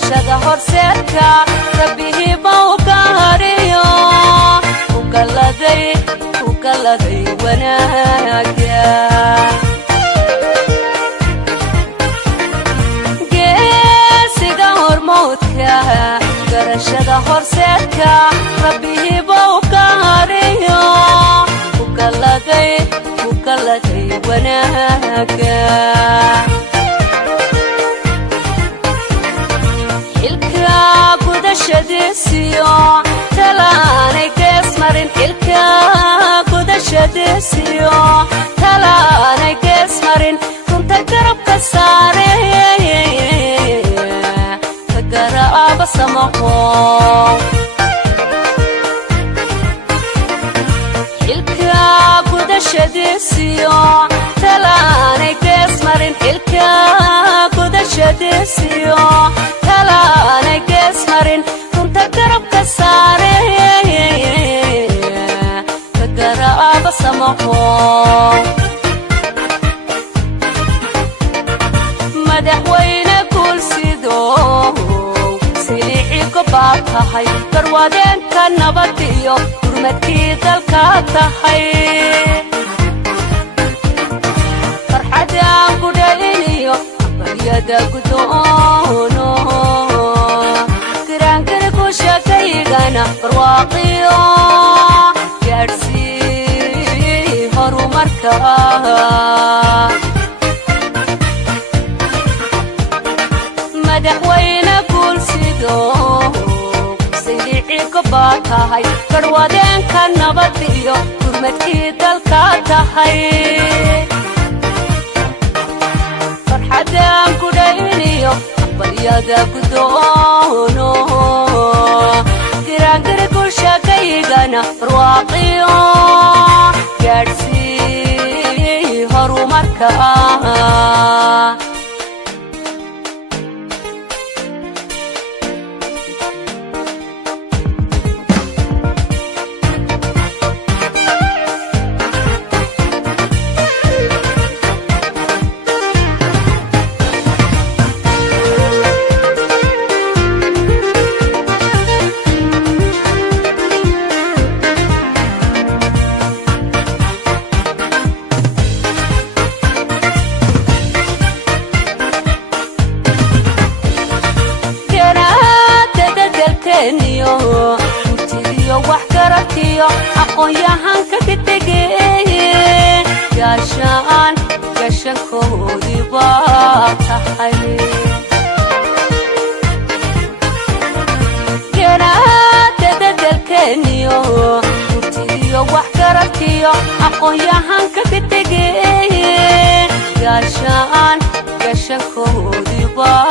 garashada horseedka rabbihi bawqariyo ukaladay wanaaga geesiga hormoodka garashada horseedka rabbihi bawqariyo ukaladay wanaaga ilka gudashadiisiyo talaanay geesmarin ilka gudashadiisiyo talaanay geesmarin runta garabka saare ka garaaba samaho ilka gudashadiisiyo talaanay geesmarin ilka gudashadiisiyo talaanay geesmarin runta garabka saare ka garaaba samaho madaxweyne kulsido silici gobaad tahay garwadeenka nabad iyo gurmadkii dalka tahay farxadaan gudhayniyo abaryada gudoono giraangari ku sheekaygana barwaaqiyo gaadhsii horumarka madaxweyne kulsido silici gobaad tahay garwadeenka nabad iyo gurmadkii dalka tahay farxadaan gudhayniyo abaryada gudoono giraangari ku sheekaygana barwaaqiyo gaadhsii horumarka wax garatiyo aqoonyahanka kitegeye gashankoodii baa tahay garaadada dalkeeniyo murtidiyo wax garatiyo aqoonyahanka kitegeye gashankoodii baa